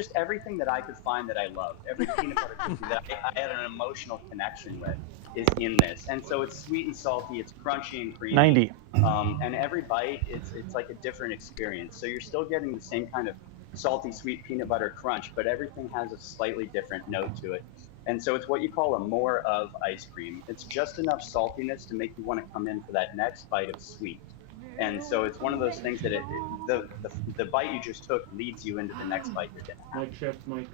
just everything that I could find that I loved. Every peanut butter cookie that I had an emotional connection with is in this. And so it's sweet and salty, it's crunchy and creamy. 90. And every bite, it's like a different experience. So you're still getting the same kind of salty, sweet peanut butter crunch, but everything has a slightly different note to it. And so it's what you call a more of ice cream. It's just enough saltiness to make you want to come in for that next bite of sweet. And so it's one of those things that the bite you just took leads you into the next bite you're getting. Mike, Chef, Mike.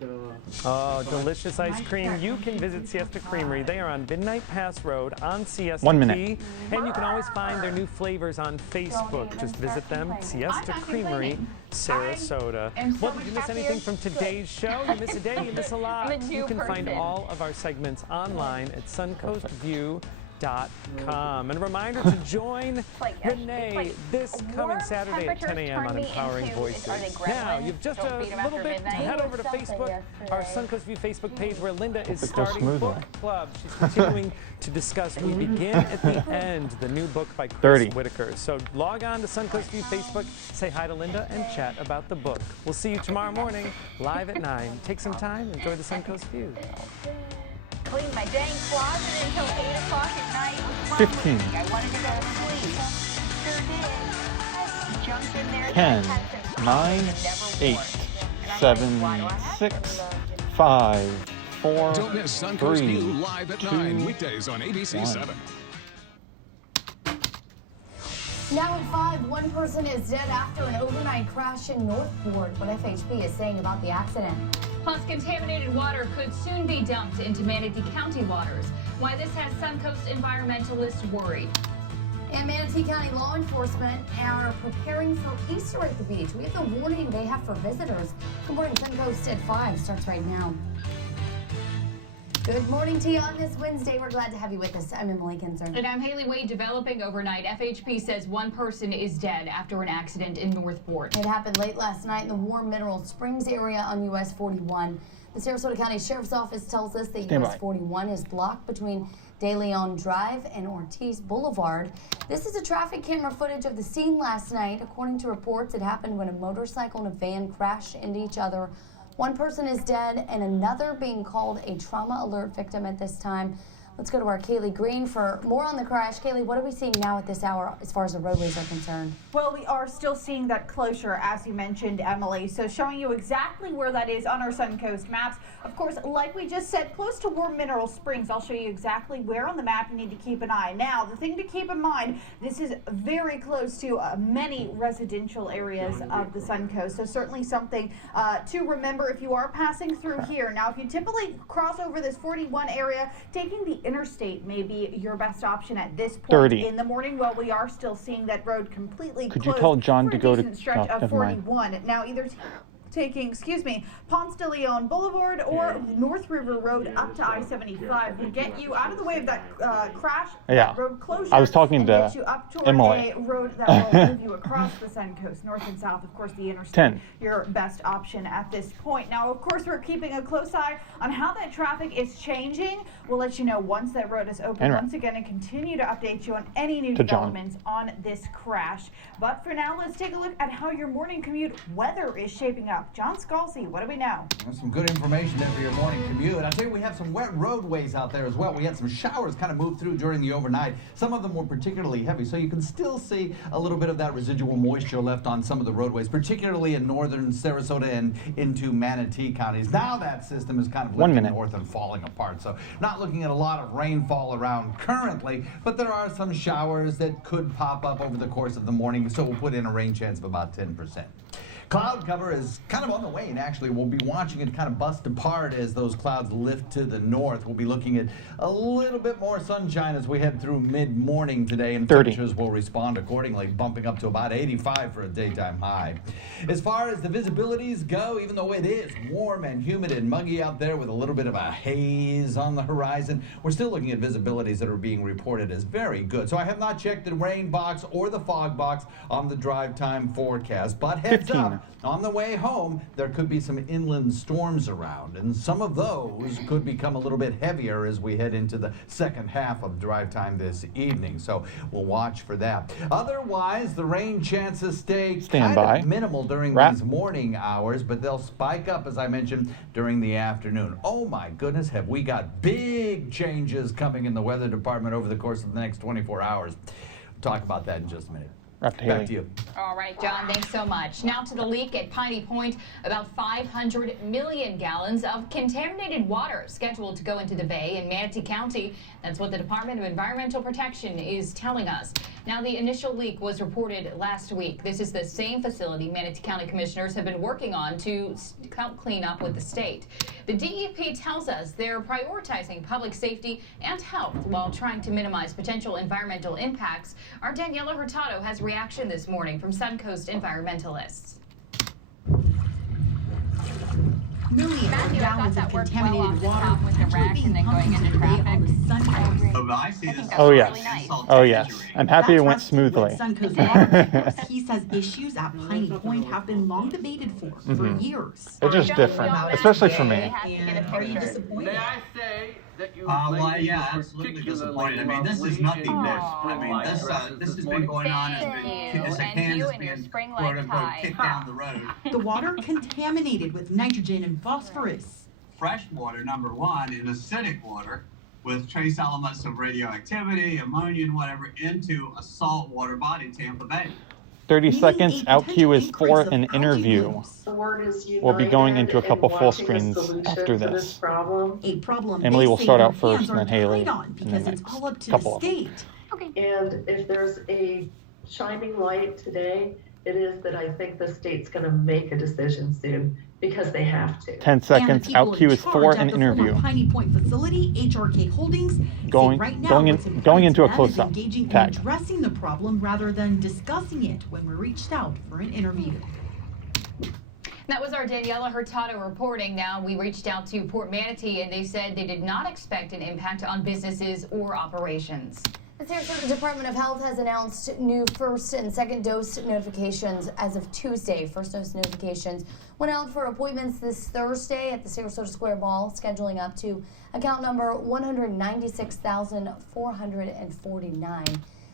Oh, delicious ice cream. You can visit Siesta Creamery. They are on Midnight Pass Road on Siesta 1 minute. And you can always find their new flavors on Facebook. Just visit them, Siesta Creamery, Sarasota. Well, did you miss anything from today's show? You miss a day, you miss a lot. You can find all of our segments online at suncoastview.com. And a reminder to join Renee this coming Saturday at 10 a.m. on Empowering Voices. Now, you've just a little bit to head over to Facebook, our Suncoast View Facebook page, where Linda is starting book club. She's continuing to discuss We Begin at the End, the new book by Chris Whitaker. So log on to Suncoast View Facebook, say hi to Linda, and chat about the book. We'll see you tomorrow morning, live at 9. Take some time, enjoy the Suncoast View. Clean my dang closet until 8 o'clock at night. 15. I wanted to go to sleep. Sure did. Jumped in there. 10, 9, 8, 7, 6, 5, 4, Don't miss Suncoast 3, View live at 9 weekdays on ABC 7. Now at 5, one person is dead after an overnight crash in Northport. What FHP is saying about the accident. Plus, contaminated water could soon be dumped into Manatee County waters. Why this has Suncoast environmentalists worried. And Manatee County law enforcement are preparing for Easter at the beach. We have the warning they have for visitors. Good morning, Suncoast at 5 starts right now. Good morning to you on this Wednesday. We're glad to have you with us. I'm Emily Kinzer. And I'm Haley Wade. Developing overnight, FHP says one person is dead after an accident in Northport. It happened late last night in the Warm Mineral Springs area on US 41. The Sarasota County Sheriff's Office tells us that US 41 is blocked between De Leon Drive and Ortiz Boulevard. This is a traffic camera footage of the scene last night. According to reports, it happened when a motorcycle and a van crashed into each other. One person is dead and another being called a trauma alert victim at this time. Let's go to our Kaylee Green for more on the crash. Kaylee, what are we seeing now at this hour as far as the roadways are concerned? Well, we are still seeing that closure, as you mentioned, Emily. So showing you exactly where that is on our Suncoast maps. Of course, like we just said, close to Warm Mineral Springs. I'll show you exactly where on the map you need to keep an eye. Now, the thing to keep in mind, this is very close to many residential areas of the Suncoast. So certainly something to remember if you are passing through here. Now, if you typically cross over this 41 area, taking the interstate may be your best option at this point 30. in the morning. Well, we are still seeing that road completely Could closed you tell John for to a go to decent stretch of never mind. 41. Now, either taking, Ponce de Leon Boulevard or North River Road up to I-75 will get you out of the way of that crash, that road closure. I was talking to get you up toward Emily. a road that will move you across the Suncoast, north and south. Of course, the interstate, 10. your best option at this point. Now, of course, we're keeping a close eye on how that traffic is changing. We'll let you know once that road is open once again and continue to update you on any new developments on this crash. But for now, let's take a look at how your morning commute weather is shaping up. John Scalzi, what do we know? There's some good information there for your morning commute. I tell you, we have some wet roadways out there as well. We had some showers kind of move through during the overnight. Some of them were particularly heavy, so you can still see a little bit of that residual moisture left on some of the roadways, particularly in northern Sarasota and into Manatee counties. Now that system is kind of lifting north and falling apart, so not looking at a lot of rainfall around currently, but there are some showers that could pop up over the course of the morning, so we'll put in a rain chance of about 10%. Cloud cover is kind of on the wane, actually. We'll be watching it kind of bust apart as those clouds lift to the north. We'll be looking at a little bit more sunshine as we head through mid-morning today, and temperatures will respond accordingly, bumping up to about 85 for a daytime high. As far as the visibilities go, even though it is warm and humid and muggy out there with a little bit of a haze on the horizon, we're still looking at visibilities that are being reported as very good. So I have not checked the rain box or the fog box on the drive time forecast, but heads up, But on the way home, there could be some inland storms around, and some of those could become a little bit heavier as we head into the second half of drive time this evening. So we'll watch for that. Otherwise, the rain chances stay kind of minimal during these morning hours, but they'll spike up, as I mentioned, during the afternoon. Oh my goodness, have we got big changes coming in the weather department over the course of the next 24 hours. We'll talk about that in just a minute. Back to you. All right, John, thanks so much. Now to the leak at Piney Point. About 500 million gallons of contaminated water scheduled to go into the bay in Manatee County. That's what the Department of Environmental Protection is telling us. Now, the initial leak was reported last week. This is the same facility Manatee County commissioners have been working on to help clean up with the state. The DEP tells us they're prioritizing public safety and health while trying to minimize potential environmental impacts. Our Daniela Hurtado has reaction this morning from Suncoast environmentalists. Millions of gallons of contaminated water potentially being pumped into the bay on the Suncoast. Oh yes. Oh yes. I'm happy it went smoothly. He says issues at Piney Point have been long debated for years. It's just different, especially for me. Are you disappointed? May I say that you yeah, absolutely disappointed. I mean, this is nothing new. I mean, this has been going on as a can that's being quote unquote kicked down the road. The water contaminated with nitrogen and phosphorus. Fresh water, number one, and acidic water with trace elements of radioactivity, ammonia, and whatever into a saltwater body, Tampa Bay. 30 seconds. Out cue is for an interview. We'll be going into a couple full screens after this. Emily will start out first, and then Haley, and then next couple of them. And if there's a shining light today, it is that I think the state's going to make a decision soon because they have to. 10 seconds. Out cue is for an interview. Piney Point facility, HRK Holdings, going into a close-up tag. Addressing the problem rather than discussing it when we reached out for an interview. That was our Daniela Hurtado reporting. Now, we reached out to Port Manatee, and they said they did not expect an impact on businesses or operations. The Sarasota Department of Health has announced new first and second dose notifications as of Tuesday. First dose notifications went out for appointments this Thursday at the Sarasota Square Mall, scheduling up to account number 196,449.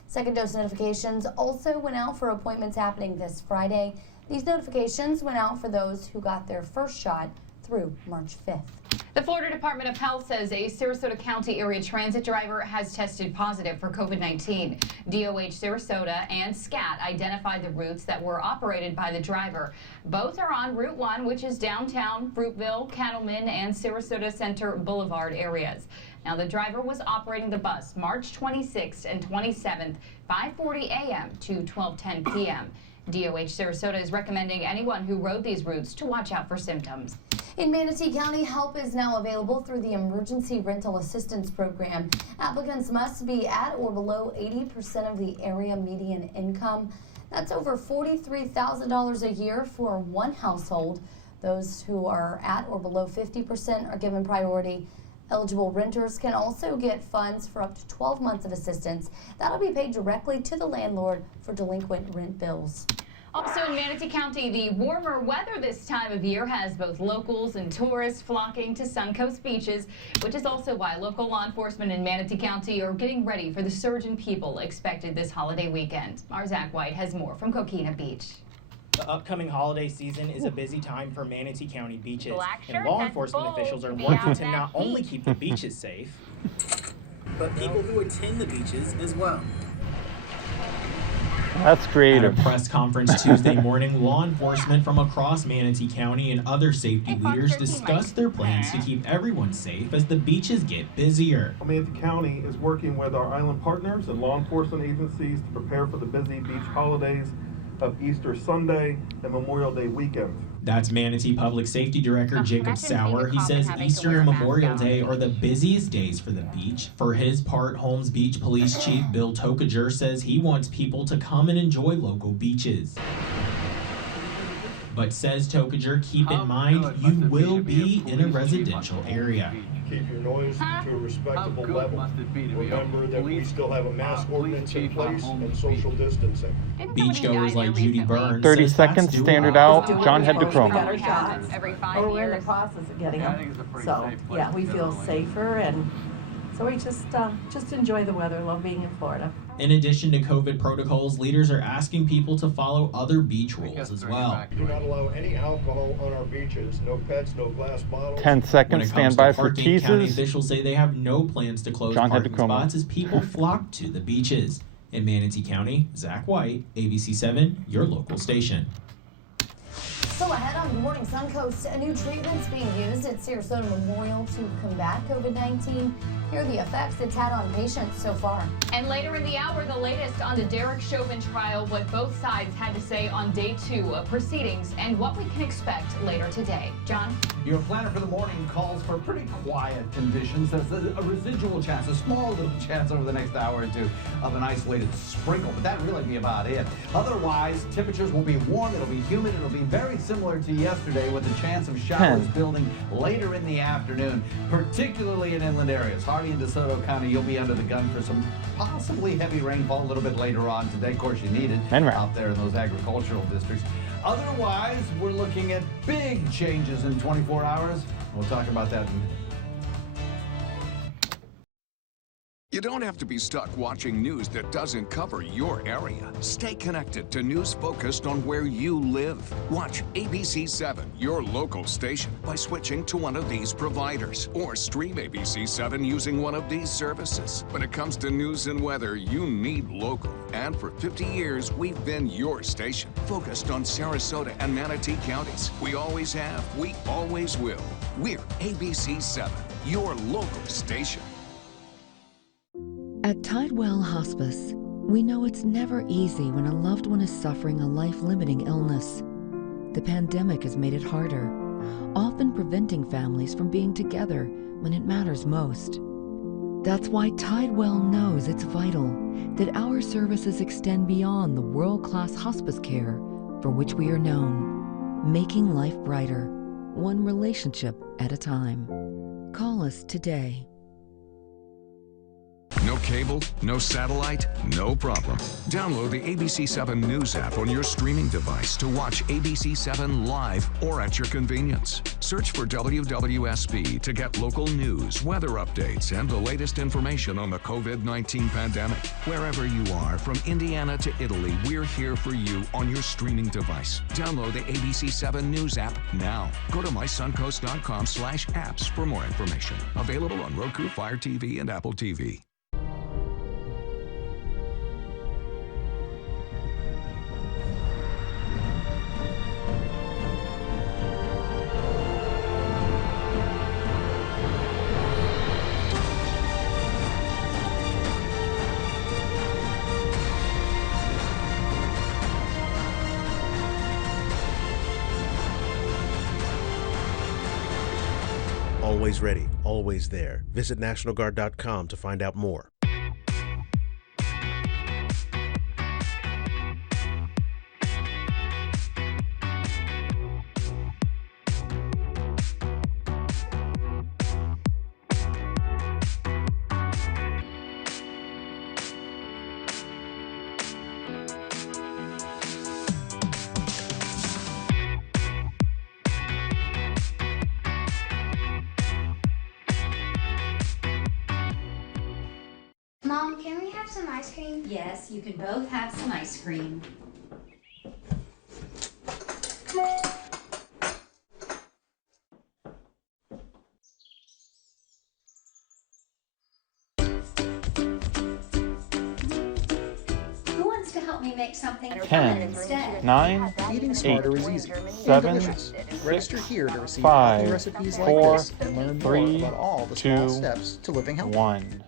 Second dose notifications also went out for appointments happening this Friday. These notifications went out for those who got their first shot through March 5th. The Florida Department of Health says a Sarasota County area transit driver has tested positive for COVID-19. DOH Sarasota and SCAT identified the routes that were operated by the driver. Both are on Route 1, which is downtown Fruitville, Cattleman, and Sarasota Center Boulevard areas. Now, the driver was operating the bus March 26th and 27th, 5:40 a.m. to 12:10 p.m. DOH Sarasota is recommending anyone who rode these routes to watch out for symptoms. In Manatee County, help is now available through the Emergency Rental Assistance Program. Applicants must be at or below 80% of the area median income. That's over $43,000 a year for one household. Those who are at or below 50% are given priority. Eligible renters can also get funds for up to 12 months of assistance. That'll be paid directly to the landlord for delinquent rent bills. Also in Manatee County, the warmer weather this time of year has both locals and tourists flocking to Suncoast beaches, which is also why local law enforcement in Manatee County are getting ready for the surge in people expected this holiday weekend. Our Zach White has more from Coquina Beach. The upcoming holiday season is a busy time for Manatee County beaches, and law enforcement officials are working to not only keep the beaches safe, but people who attend the beaches as well. That's creative. At a press conference Tuesday morning, law enforcement from across Manatee County and other safety leaders discussed their plans to keep everyone safe as the beaches get busier. Manatee County is working with our island partners and law enforcement agencies to prepare for the busy beach holidays of Easter Sunday and Memorial Day weekend. That's Manatee Public Safety Director Jacob Sauer. He says Easter and Memorial Day are the busiest days for the beach. For his part, Holmes Beach Police Chief Bill Tokajer says he wants people to come and enjoy local beaches. but says Tokajer, keep in mind you will be in a residential area. Keep your noise to a respectable level. Remember that we still have a mask ordinance in place and social distancing. Beachgoers like Judy Burns 30 says seconds, that's standard doable. out. John, head to We got Chroma. our shots. Every 5 We're in years. the process of getting them. So, yeah, we feel safer, and so we just enjoy the weather. Love being in Florida. In addition to COVID protocols, leaders are asking people to follow other beach rules as well. Do not allow any alcohol on our beaches. No pets, no glass bottles. 10 When seconds, it stand comes by to for parking, county teases. officials say they have no plans to close John, head to parking Chroma. spots as people flock to the beaches. In Manatee County, Zach White, ABC 7, your local station. So ahead on Good Morning Suncoast, a new treatment's being used at Sarasota Memorial to combat COVID-19. Here are the effects it's had on patients so far. And later in the hour, the latest on the Derek Chauvin trial, what both sides had to say on day 2 of proceedings, and what we can expect later today. John? Your planner for the morning calls for pretty quiet conditions. There's a residual chance, a small little chance over the next hour or two of an isolated sprinkle, but that'd really be about it. Otherwise, temperatures will be warm, it'll be humid, it'll be very similar to yesterday with a chance of showers building later in the afternoon, particularly in inland areas. Hardy and DeSoto County, you'll be under the gun for some possibly heavy rainfall a little bit later on today. Of course, you need it out there in those agricultural districts. Otherwise, we're looking at big changes in 24 hours. We'll talk about that in a minute. You don't have to be stuck watching news that doesn't cover your area. Stay connected to news focused on where you live. Watch ABC 7, your local station, by switching to one of these providers. Or stream ABC 7 using one of these services. When it comes to news and weather, you need local. And for 50 years, we've been your station, focused on Sarasota and Manatee counties. We always have, we always will. We're ABC 7, your local station. At Tidewell Hospice, we know it's never easy when a loved one is suffering a life-limiting illness. The pandemic has made it harder, often preventing families from being together when it matters most. That's why Tidewell knows it's vital that our services extend beyond the world-class hospice care for which we are known, making life brighter, one relationship at a time. Call us today. No cable, no satellite, no problem. Download the ABC 7 News app on your streaming device to watch ABC 7 live or at your convenience. Search for WWSB to get local news, weather updates, and the latest information on the COVID-19 pandemic. Wherever you are, from Indiana to Italy, we're here for you on your streaming device. Download the ABC 7 News app now. Go to mysuncoast.com/apps for more information. Available on Roku, Fire TV, and Apple TV. Always ready, always there. Visit NationalGuard.com to find out more. Mom, can we have some ice cream? Yes, you can both have some ice cream. Who wants to help me make something 10, instead? 9, Eating smarter 8, is easy and 7, delicious. Register here to receive 5, healthy recipes like 4, this and learn 3, more about all the small 2, steps to living healthy. 1.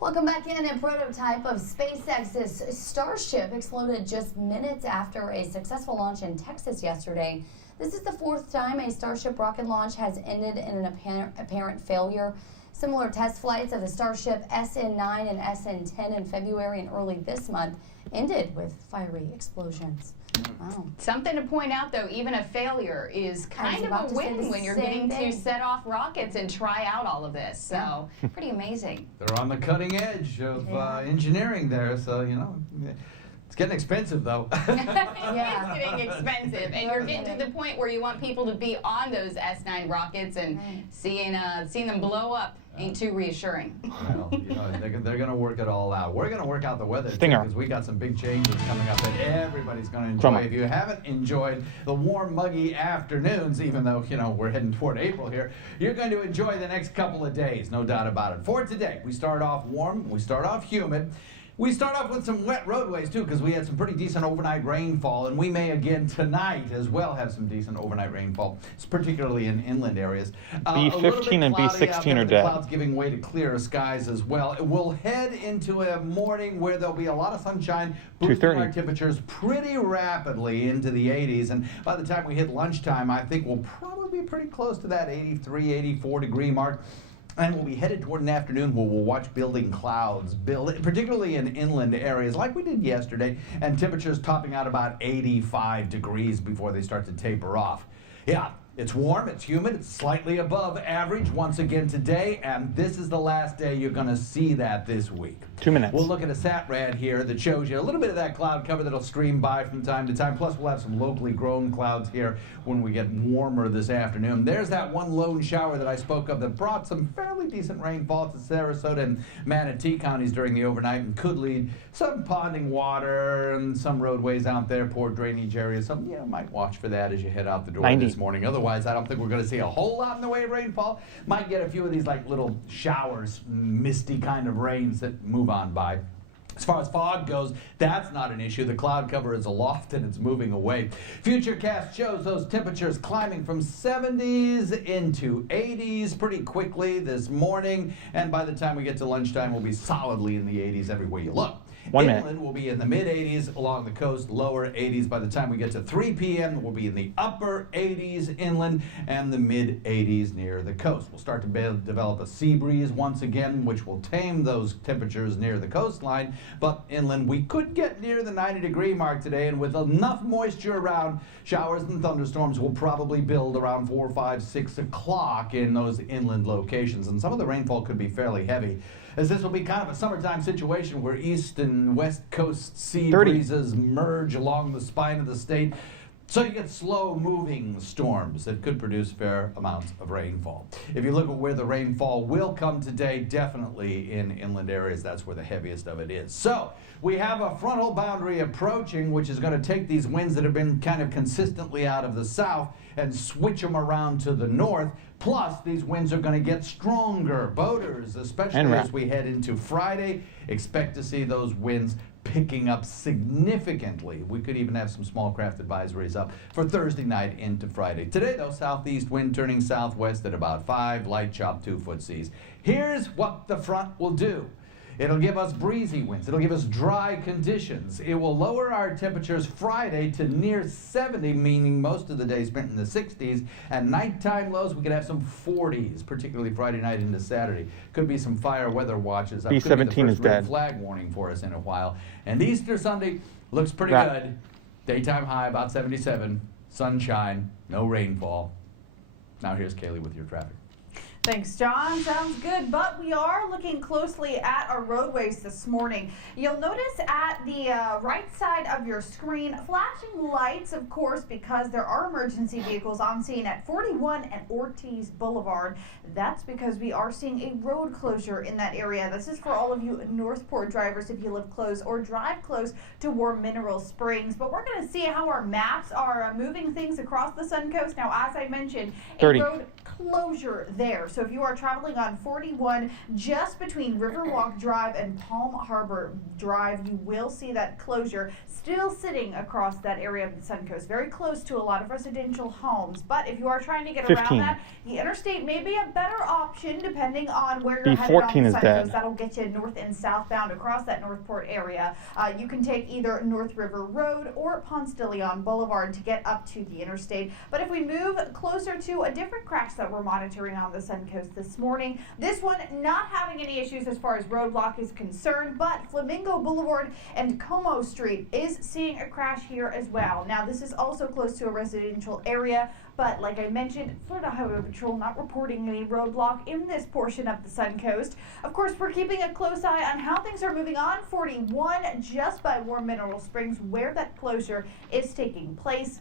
Welcome back in. A prototype of SpaceX's Starship exploded just minutes after a successful launch in Texas yesterday. This is the 4th time a Starship rocket launch has ended in an apparent failure. Similar test flights of the Starship SN9 and SN10 in February and early this month ended with fiery explosions. Wow. Something to point out, though, even a failure is kind of a win when you're getting to set off rockets and try out all of this. So, pretty amazing. They're on the cutting edge of engineering there, so, you know, it's getting expensive, though. It is getting expensive, and you're getting to the point where you want people to be on those S9 rockets, and seeing them blow up ain't too reassuring. Well, you know, they're going to work it all out. We're going to work out the weather, because we got some big changes coming up that everybody's going to enjoy. If you haven't enjoyed the warm, muggy afternoons, even though, you know, we're heading toward April here, you're going to enjoy the next couple of days, no doubt about it. For today, we start off warm, we start off humid. We start off with some wet roadways, too, because we had some pretty decent overnight rainfall, and we may again tonight as well have some decent overnight rainfall, particularly in inland areas. B15 and B16 are dead. Clouds giving way to clearer skies as well. We'll head into a morning where there'll be a lot of sunshine, boosting our temperatures pretty rapidly into the 80s, and by the time we hit lunchtime, I think we'll probably be pretty close to that 83, 84 degree mark. And we'll be headed toward an afternoon where we'll watch building clouds, particularly in inland areas like we did yesterday, and temperatures topping out about 85 degrees before they start to taper off. Yeah, it's warm, it's humid, it's slightly above average once again today, and this is the last day you're going to see that this week. 2 minutes. We'll look at a SatRad here that shows you a little bit of that cloud cover that'll stream by from time to time. Plus, we'll have some locally grown clouds here when we get warmer this afternoon. There's that one lone shower that I spoke of that brought some fairly decent rainfall to Sarasota and Manatee counties during the overnight and could lead some ponding water and some roadways out there, poor drainage areas. So, you know, might watch for that as you head out the door this morning. Otherwise, I don't think we're going to see a whole lot in the way of rainfall. Might get a few of these like little showers, misty kind of rains that move on by. As far as fog goes, that's not an issue. The cloud cover is aloft and it's moving away. Futurecast shows those temperatures climbing from 70s into 80s pretty quickly this morning. And by the time we get to lunchtime, we'll be solidly in the 80s everywhere you look. Inland will be in the mid-80s along the coast, lower 80s. By the time we get to 3 p.m., we'll be in the upper 80s inland and the mid-80s near the coast. We'll start to develop a sea breeze once again, which will tame those temperatures near the coastline. But inland, we could get near the 90-degree mark today, and with enough moisture around, showers and thunderstorms will probably build around 4, 5, 6 o'clock in those inland locations. And some of the rainfall could be fairly heavy, as this will be kind of a summertime situation where east and west coast sea breezes merge along the spine of the state. So you get slow-moving storms that could produce fair amounts of rainfall. If you look at where the rainfall will come today, definitely in inland areas, that's where the heaviest of it is. So we have a frontal boundary approaching, which is going to take these winds that have been kind of consistently out of the south and switch them around to the north. Plus, these winds are going to get stronger. Boaters, especially as we head into Friday, expect to see those winds picking up significantly. We could even have some small craft advisories up for Thursday night into Friday. Today, though, southeast wind turning southwest at about 5, light chop 2-foot seas. Here's what the front will do. It'll give us breezy winds. It'll give us dry conditions. It will lower our temperatures Friday to near 70, meaning most of the day spent in the 60s. And nighttime lows, we could have some 40s, particularly Friday night into Saturday. Could be some fire weather watches. B17 could be the is first dead. red flag warning for us in a while. And Easter Sunday looks pretty good. Daytime high about 77. Sunshine, no rainfall. Now here's Kaylee with your traffic. Thanks, John. Sounds good, but we are looking closely at our roadways this morning. You'll notice at the right side of your screen, flashing lights, of course, because there are emergency vehicles on scene at 41 and Ortiz Boulevard. That's because we are seeing a road closure in that area. This is for all of you Northport drivers if you live close or drive close to War Mineral Springs. But we're going to see how our maps are moving things across the Suncoast. Now, as I mentioned, a road closure there. So if you are traveling on 41 just between Riverwalk Drive and Palm Harbor Drive, you will see that closure still sitting across that area of the Suncoast, very close to a lot of residential homes. But if you are trying to get around that, the interstate may be a better option depending on where you're headed on the Suncoast. That'll get you north and southbound across that Northport area. You can take either North River Road or Ponce de Leon Boulevard to get up to the interstate. But if we move closer to a different crash that we're monitoring on the Suncoast this morning. This one not having any issues as far as roadblock is concerned, but Flamingo Boulevard and Como Street is seeing a crash here as well. Now, this is also close to a residential area, but like I mentioned, Florida Highway Patrol not reporting any roadblock in this portion of the Suncoast. Of course, we're keeping a close eye on how things are moving on 41 just by War Mineral Springs, where that closure is taking place.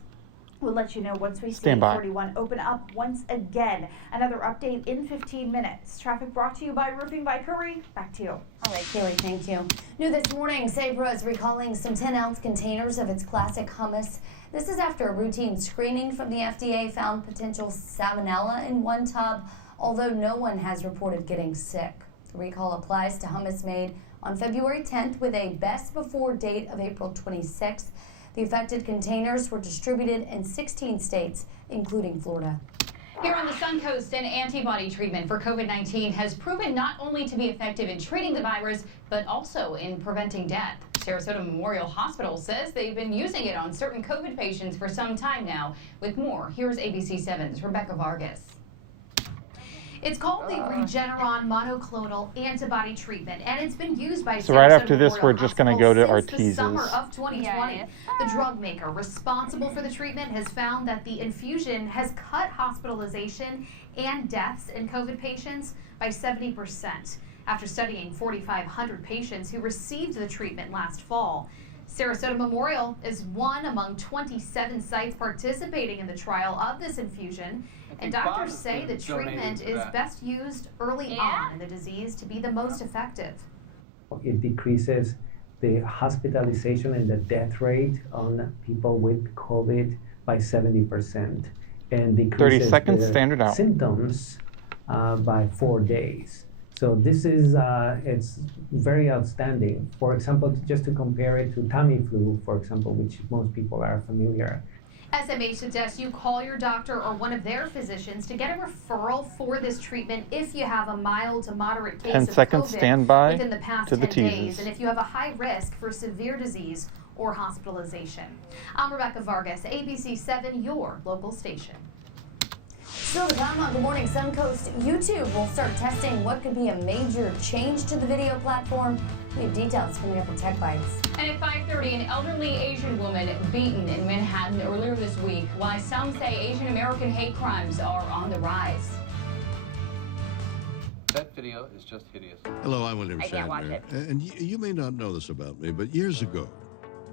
We'll let you know once we see 41 open up once again. Another update in 15 minutes. Traffic brought to you by Roofing by Curry. Back to you. All right, Kaylee, thank you. New this morning, Sabra is recalling some 10-ounce containers of its classic hummus. This is after a routine screening from the FDA found potential salmonella in one tub, although no one has reported getting sick. The recall applies to hummus made on February 10th with a best before date of April 26th. The affected containers were distributed in 16 states, including Florida. Here on the Suncoast, an antibody treatment for COVID-19 has proven not only to be effective in treating the virus, but also in preventing death. Sarasota Memorial Hospital says they've been using it on certain COVID patients for some time now. With more, here's ABC 7's Rebecca Vargas. It's called the Regeneron monoclonal antibody treatment, and it's been used by So right after this, we're just going to go to Ortiz's. The summer of 2020. The drug maker responsible for the treatment has found that the infusion has cut hospitalization and deaths in COVID patients by 70% after studying 4,500 patients who received the treatment last fall. Sarasota Memorial is one among 27 sites participating in the trial of this infusion, and doctors say the treatment is best used early on in the disease to be the most effective. It decreases the hospitalization and the death rate on people with COVID by 70%, and decreases 30 seconds, standard out. symptoms by 4 days. So this is, it's very outstanding. For example, just to compare it to Tamiflu, for example, which most people are familiar. SMH suggests you call your doctor or one of their physicians to get a referral for this treatment if you have a mild to moderate case 10 of seconds, COVID stand by within the past to the 10 days, teasers. and if you have a high risk for severe disease or hospitalization. I'm Rebecca Vargas, ABC 7, your local station. Still to come on Good Morning Suncoast, YouTube will start testing what could be a major change to the video platform. We have details coming up in Tech Bites. And at 5:30, an elderly Asian woman beaten in Manhattan earlier this week, why some say Asian American hate crimes are on the rise. That video is just hideous. Hello, I'm William I can't watch Shatner. it. And you may not know this about me, but years ago,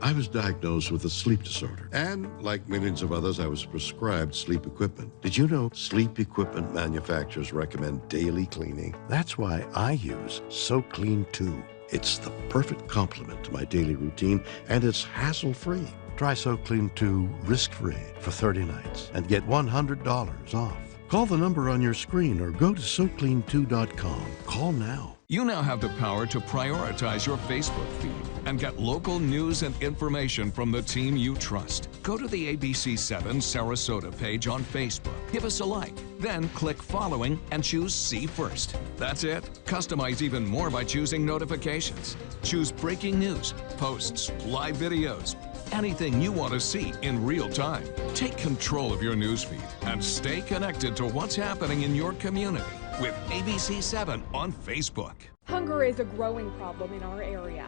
I was diagnosed with a sleep disorder. And like millions of others, I was prescribed sleep equipment. Did you know sleep equipment manufacturers recommend daily cleaning? That's why I use SoClean 2. It's the perfect complement to my daily routine, and it's hassle-free. Try SoClean 2 risk-free for 30 nights and get $100 off. Call the number on your screen or go to SoClean2.com. Call now. You now have the power to prioritize your Facebook feed and get local news and information from the team you trust. Go to the ABC7 Sarasota page on Facebook. Give us a like, then click following and choose See First. That's it. Customize even more by choosing notifications. Choose breaking news, posts, live videos, anything you want to see in real time. Take control of your newsfeed and stay connected to what's happening in your community with ABC7 on Facebook. Hunger is a growing problem in our area.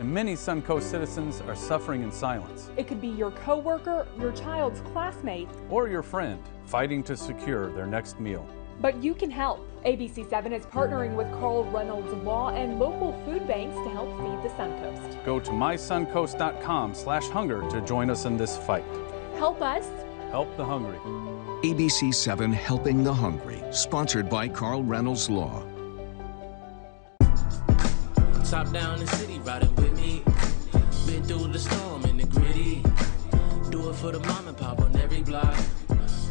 And many Suncoast citizens are suffering in silence. It could be your coworker, your child's classmate, or your friend fighting to secure their next meal. But you can help. ABC7 is partnering with Carl Reynolds Law and local food banks to help feed the Suncoast. Go to mysuncoast.com/hunger to join us in this fight. Help us. Help the hungry. ABC7 Helping the Hungry, sponsored by Carl Reynolds Law. Top down the city, riding with me. Been through the storm in the gritty. Do it for the mom and pop on every block.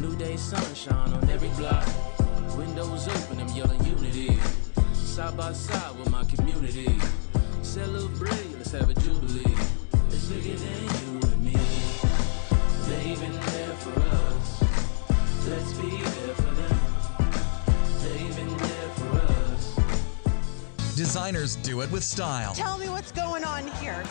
New day sunshine on every block. Windows open, I'm yelling unity. Side by side with my community. Celebrate, let's have a jubilee. It's bigger than you and me. They've been there for us. Let's be there for them. They've been there for us. designers do it with style. Tell me what's going on here.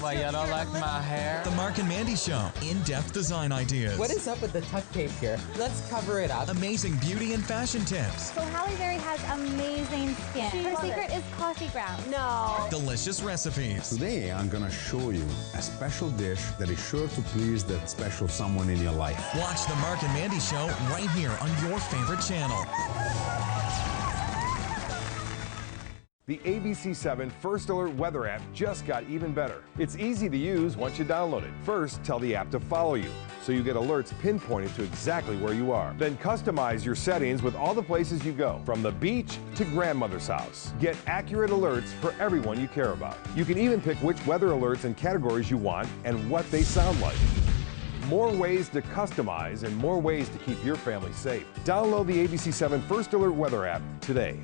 Why, you don't like my hair? The Mark and Mandy Show. In-depth design ideas. What is up with the tuck tape here? Let's cover it up. Amazing beauty and fashion tips. So Halle Berry has amazing skin. Her secret is coffee grounds. No. Delicious recipes. Today, I'm gonna show you a special dish that is sure to please that special someone in your life. Watch the Mark and Mandy Show right here on your favorite channel. The ABC7 First Alert weather app just got even better. It's easy to use once you download it. First, tell the app to follow you, so you get alerts pinpointed to exactly where you are. Then customize your settings with all the places you go, from the beach to grandmother's house. Get accurate alerts for everyone you care about. You can even pick which weather alerts and categories you want and what they sound like. More ways to customize and more ways to keep your family safe. Download the ABC7 First Alert weather app today.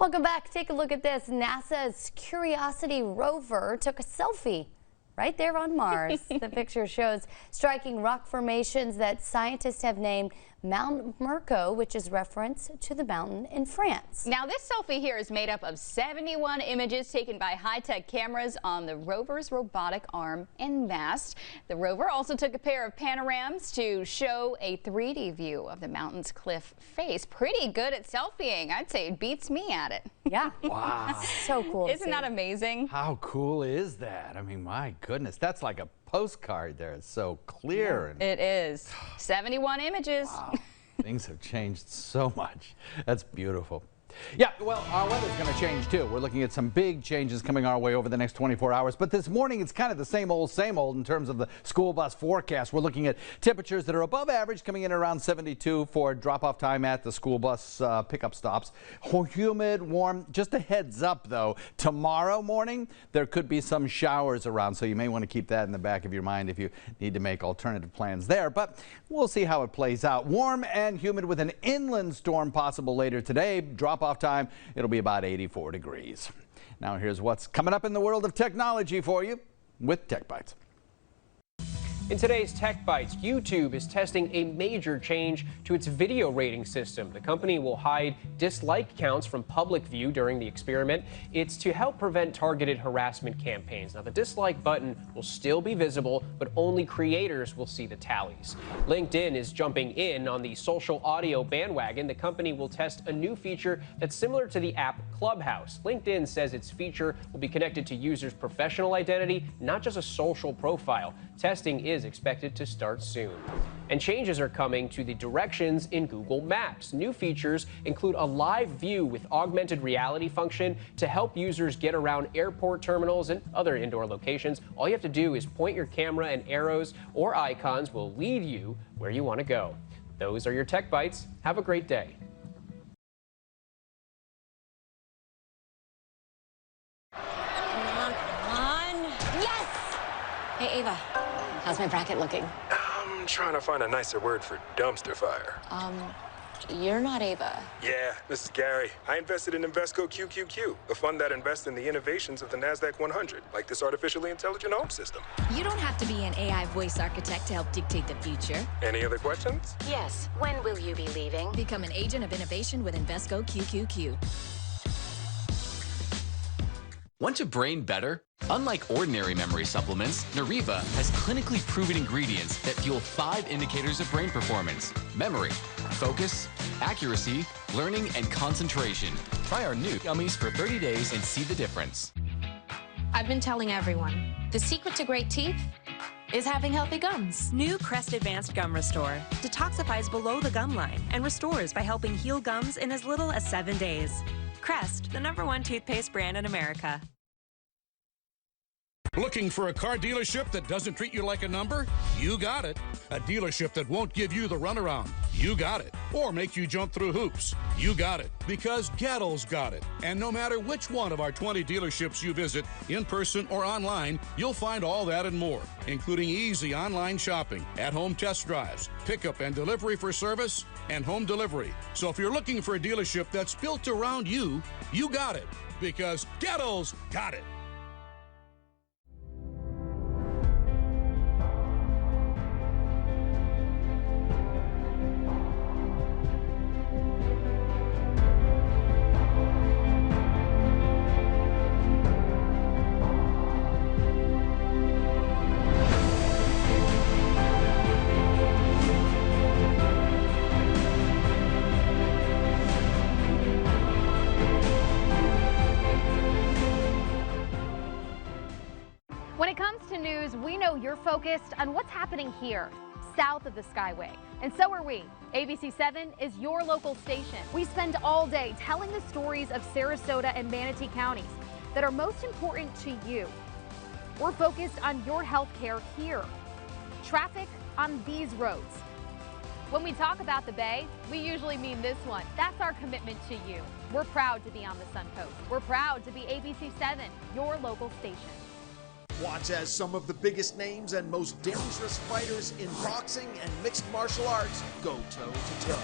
Welcome back. Take a look at this. NASA's Curiosity rover took a selfie right there on Mars. The picture shows striking rock formations that scientists have named Mount Merco, which is reference to the mountain in France. Now, this selfie here is made up of 71 images taken by high-tech cameras on the rover's robotic arm and mast. The rover also took a pair of panorams to show a 3D view of the mountain's cliff face. Pretty good at selfieing. I'd say it beats me at it. Yeah. Wow. So cool. Isn't that amazing? How cool is that? I mean, my goodness, that's like a postcard there. It's so clear. Yeah, it is. 71 images. Wow. Things have changed so much. That's beautiful. Yeah, well, our weather's going to change too. We're looking at some big changes coming our way over the next 24 hours. But this morning, it's kind of the same old in terms of the school bus forecast. We're looking at temperatures that are above average, coming in around 72 for drop-off time at the school bus pickup stops. Humid, warm. Just a heads up, though, tomorrow morning, there could be some showers around. So you may want to keep that in the back of your mind if you need to make alternative plans there. But we'll see how it plays out. Warm and humid with an inland storm possible later today. Drop-off time, it'll be about 84 degrees. Now here's what's coming up in the world of technology for you with Tech Bites. In today's Tech Bites, YouTube is testing a major change to its video rating system. The company will hide dislike counts from public view during the experiment. It's to help prevent targeted harassment campaigns. Now, the dislike button will still be visible, but only creators will see the tallies. LinkedIn is jumping in on the social audio bandwagon. The company will test a new feature that's similar to the app Clubhouse. LinkedIn says its feature will be connected to users' professional identity, not just a social profile. Testing is expected to start soon. And changes are coming to the directions in Google Maps. New features include a live view with augmented reality function to help users get around airport terminals and other indoor locations. All you have to do is point your camera, and arrows or icons will lead you where you want to go. Those are your Tech Bites. Have a great day. Come on. Yes! Hey, Ava. How's my bracket looking? I'm trying to find a nicer word for dumpster fire. You're not Ava. Yeah, this is Gary. I invested in Invesco QQQ, a fund that invests in the innovations of the NASDAQ 100, like this artificially intelligent home system. You don't have to be an AI voice architect to help dictate the future. Any other questions? Yes. When will you be leaving? Become an agent of innovation with Invesco QQQ. Want your brain better? Unlike ordinary memory supplements, Nariva has clinically proven ingredients that fuel 5 indicators of brain performance: memory, focus, accuracy, learning, and concentration. Try our new gummies for 30 days and see the difference. I've been telling everyone, the secret to great teeth is having healthy gums. New Crest Advanced Gum Restore detoxifies below the gum line and restores by helping heal gums in as little as 7 days. Crest, the #1 toothpaste brand in America. Looking for a car dealership that doesn't treat you like a number? You got it. A dealership that won't give you the runaround? You got it. Or make you jump through hoops? You got it. Because Gettle's got it. And no matter which one of our 20 dealerships you visit, in person or online, you'll find all that and more, including easy online shopping, at-home test drives, pickup and delivery for service, and home delivery. So if you're looking for a dealership that's built around you, you got it. Because Gettle's got it. know you're focused on what's happening here, south of the Skyway. And so are we. ABC7 is your local station. We spend all day telling the stories of Sarasota and Manatee counties that are most important to you. We're focused on your health care here. Traffic on these roads. When we talk about the Bay, we usually mean this one. That's our commitment to you. We're proud to be on the Suncoast. We're proud to be ABC7, your local station. Watch as some of the biggest names and most dangerous fighters in boxing and mixed martial arts go toe-to-toe.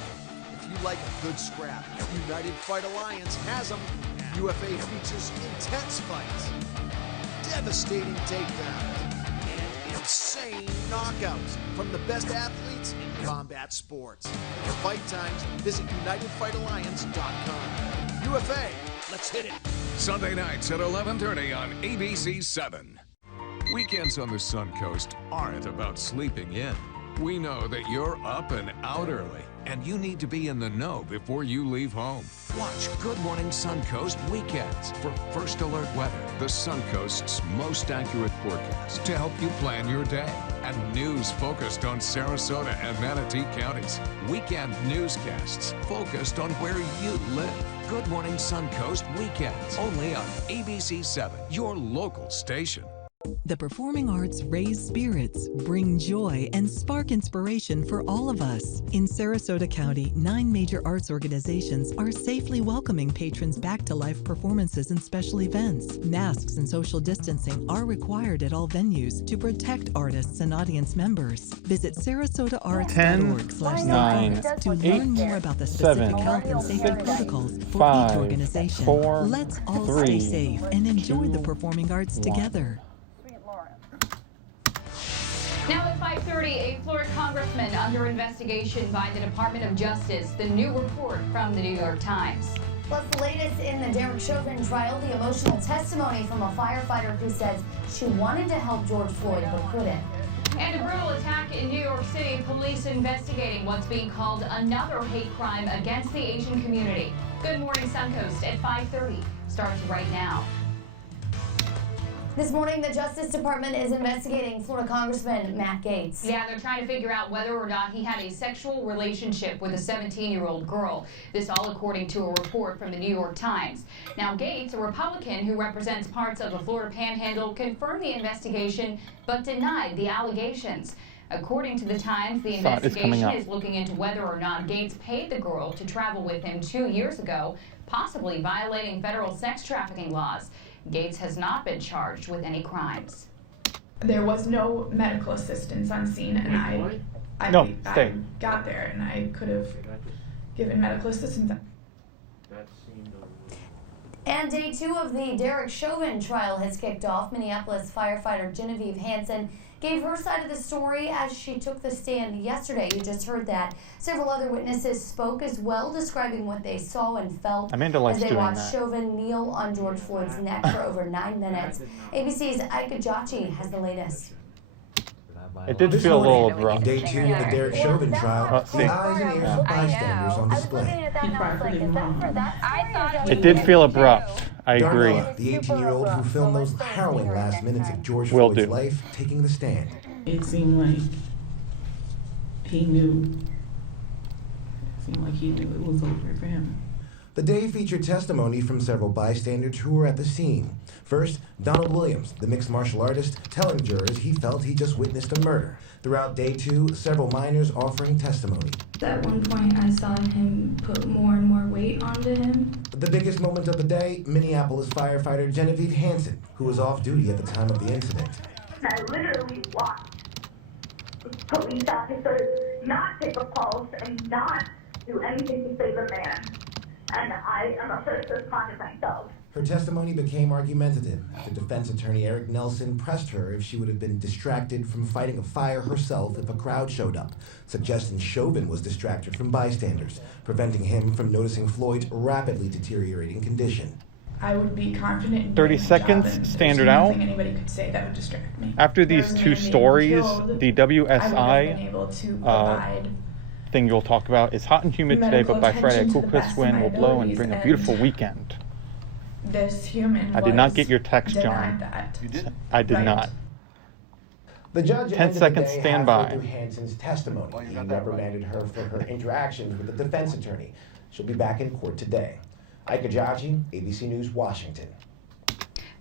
If you like a good scrap, United Fight Alliance has them. UFA features intense fights, devastating takedowns, and insane knockouts from the best athletes in combat sports. For fight times, visit UnitedFightAlliance.com. UFA, let's hit it. Sunday nights at 11:30 on ABC7. Weekends on the Suncoast aren't about sleeping in. We know that you're up and out early, and you need to be in the know before you leave home. Watch Good Morning Suncoast weekends for first alert weather, the Suncoast's most accurate forecast to help you plan your day, and news focused on Sarasota and Manatee counties. Weekend newscasts focused on where you live. Good Morning Suncoast weekends, only on ABC7, your local station. The performing arts raise spirits, bring joy, and spark inspiration for all of us. In Sarasota County, 9 major arts organizations are safely welcoming patrons back to live performances and special events. Masks and social distancing are required at all venues to protect artists and audience members. Visit sarasotaarts.org/suncoast to learn more about the specific health and safety protocols for each organization. Let's all stay safe and enjoy the performing arts together. Now at 5:30, a Florida congressman under investigation by the Department of Justice. The new report from the New York Times. Plus, the latest in the Derek Chauvin trial, the emotional testimony from a firefighter who says she wanted to help George Floyd but couldn't. And a brutal attack in New York City. Police investigating what's being called another hate crime against the Asian community. Good Morning Suncoast at 5:30 starts right now. This morning, the Justice Department is investigating Florida Congressman Matt Gaetz. Yeah, they're trying to figure out whether or not he had a sexual relationship with a 17-year-old girl. This all according to a report from the New York Times. Now, Gaetz, a Republican who represents parts of the Florida Panhandle, confirmed the investigation but denied the allegations. According to the Times, the investigation is looking into whether or not Gaetz paid the girl to travel with him 2 years ago, possibly violating federal sex trafficking laws. Gaetz has not been charged with any crimes. There was no medical assistance on scene, and I got there, and I could have given medical assistance. And day 2 of the Derek Chauvin trial has kicked off. Minneapolis firefighter Genevieve Hansen gave her side of the story as she took the stand yesterday. You just heard that. Several other witnesses spoke as well, describing what they saw and felt as they watched Chauvin kneel on George Floyd's neck for over 9 minutes. ABC's Ike Ajachi has the latest. It did feel a little abrupt. Day 2 of the Derek Chauvin trial, the eyes and ears of bystanders on display. It did feel abrupt. I agree. Darnella, the 18-year-old who filmed those harrowing last minutes of George Floyd's life, taking the stand. It seemed like he knew. It seemed like he knew it was over for him. The day featured testimony from several bystanders who were at the scene. First, Donald Williams, the mixed martial artist, telling jurors he felt he just witnessed a murder. Throughout day 2, several minors offering testimony. At one point, I saw him put more and more weight onto him. The biggest moment of the day, Minneapolis firefighter Genevieve Hansen, who was off duty at the time of the incident. I literally watched police officers not take a pulse and not do anything to save a man. And I am a first responder myself. Her testimony became argumentative. The defense attorney Eric Nelson pressed her if she would have been distracted from fighting a fire herself if a crowd showed up, suggesting Chauvin was distracted from bystanders, preventing him from noticing Floyd's rapidly deteriorating condition. I would be confident in 30 seconds, standard out. Nothing anybody could say that would distract me. After these 2 stories, the WSI thing you'll talk about is hot and humid today, but by Friday a cool crisp wind will blow and bring a beautiful weekend. This human I did not get your text, John. That. You did? I did not. The judge 10 ended seconds, the day stand halfway by. through Hanson's testimony. He reprimanded her for her interactions with the defense attorney. She'll be back in court today. Ike Ajaji, ABC News, Washington.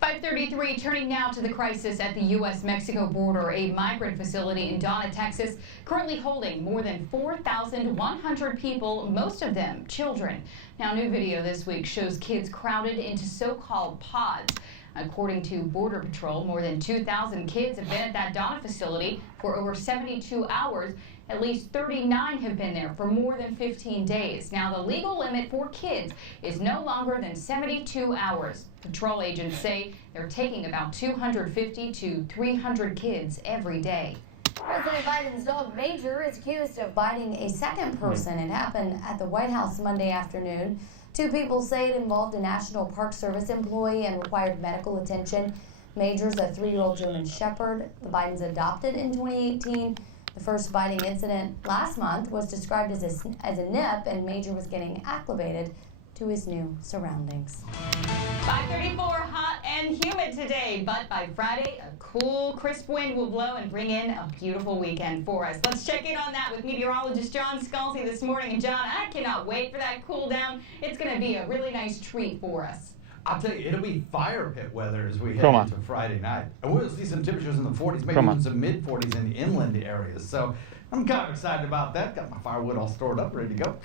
5:33, turning now to the crisis at the U.S.-Mexico border. A migrant facility in Donna, Texas, currently holding more than 4,100 people, most of them children. Now, new video this week shows kids crowded into so-called pods. According to Border Patrol, more than 2,000 kids have been at that Donna facility for over 72 hours. At least 39 have been there for more than 15 days. Now, the legal limit for kids is no longer than 72 hours. Patrol agents say they're taking about 250 to 300 kids every day. President Biden's dog Major is accused of biting a second person. It happened at the White House Monday afternoon. Two people say it involved a National Park Service employee and required medical attention. Major's a 3-year-old German Shepherd. The Bidens adopted in 2018. The first biting incident last month was described as a nip, and Major was getting acclimated to his new surroundings. 5:34, hot and humid today, but by Friday, a cool, crisp wind will blow and bring in a beautiful weekend for us. Let's check in on that with meteorologist John Scalzi this morning. And John, I cannot wait for that cool down. It's going to be a really nice treat for us. I'll tell you, it'll be fire pit weather as we head into Friday night. And we'll see some temperatures in the 40s, maybe even some mid-40s in inland areas. So I'm kind of excited about that. Got my firewood all stored up, ready to go.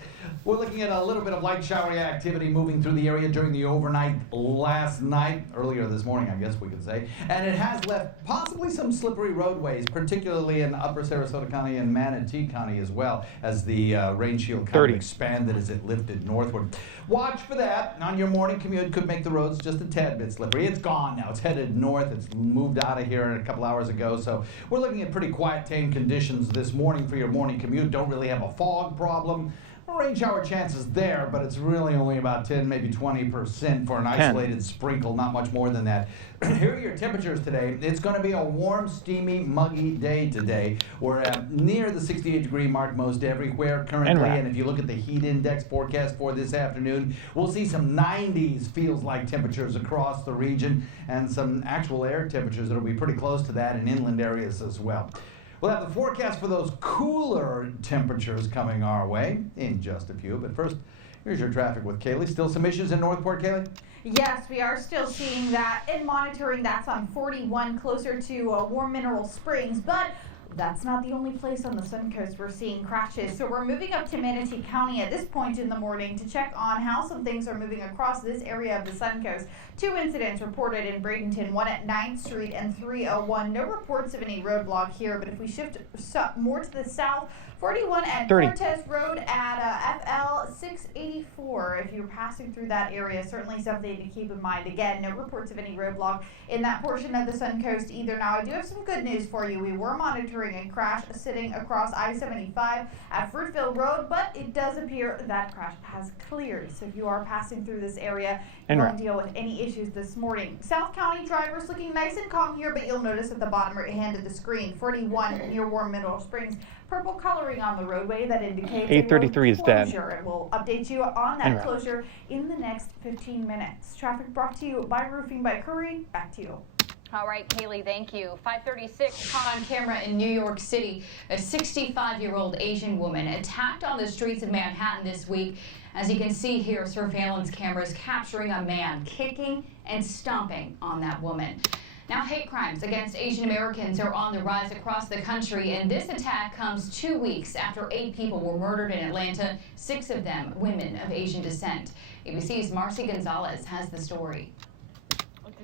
We're looking at a little bit of light showery activity moving through the area during the overnight last night, earlier this morning, I guess we could say. And it has left possibly some slippery roadways, particularly in upper Sarasota County and Manatee County as well, as the rain shield kind of expanded as it lifted northward. Watch for that. On your morning commute, could make the roads just a tad bit slippery. It's gone now. It's headed north. It's moved out of here a couple hours ago. So we're looking at pretty quiet, tame conditions this morning for your morning commute. Don't really have a fog problem. Rain shower chances there, but it's really only about 10, maybe 20% for an isolated sprinkle, not much more than that. Here are your temperatures today. It's going to be a warm, steamy, muggy day today. We're near the 68-degree mark most everywhere currently, and if you look at the heat index forecast for this afternoon, we'll see some 90s feels like temperatures across the region and some actual air temperatures that will be pretty close to that in inland areas as well. We'll have the forecast for those cooler temperatures coming our way in just a few. But first, here's your traffic with Kaylee. Still some issues in Northport, Kaylee? Yes, we are still seeing that and monitoring. That's on 41 closer to Warm Mineral Springs. But that's not the only place on the Sun Coast we're seeing crashes. So we're moving up to Manatee County at this point in the morning to check on how some things are moving across this area of the Sun Coast. 2 incidents reported in Bradenton, one at 9th Street and 301. No reports of any roadblock here, but if we shift more to the south, 41 at Cortez Road at FL 684. If you're passing through that area, certainly something to keep in mind. Again, no reports of any roadblock in that portion of the Sun Coast either. Now, I do have some good news for you. We were monitoring a crash sitting across I-75 at Fruitville Road, but it does appear that crash has cleared. So if you are passing through this area, you won't deal with any issues this morning. South County drivers looking nice and calm here, but you'll notice at the bottom right hand of the screen, 41 near Warm Mineral Springs. Purple coloring on the roadway that indicates 833 is dead. And we'll update you on that closure in the next 15 minutes. Traffic brought to you by Roofing by Curry. Back to you. All right, Kaylee, thank you. 5:36, caught on camera in New York City. A 65-year-old Asian woman attacked on the streets of Manhattan this week. As you can see here, surveillance cameras capturing a man kicking and stomping on that woman. Now, hate crimes against Asian Americans are on the rise across the country, and this attack comes 2 weeks after 8 people were murdered in Atlanta, 6 of them women of Asian descent. ABC's Marcy Gonzalez has the story.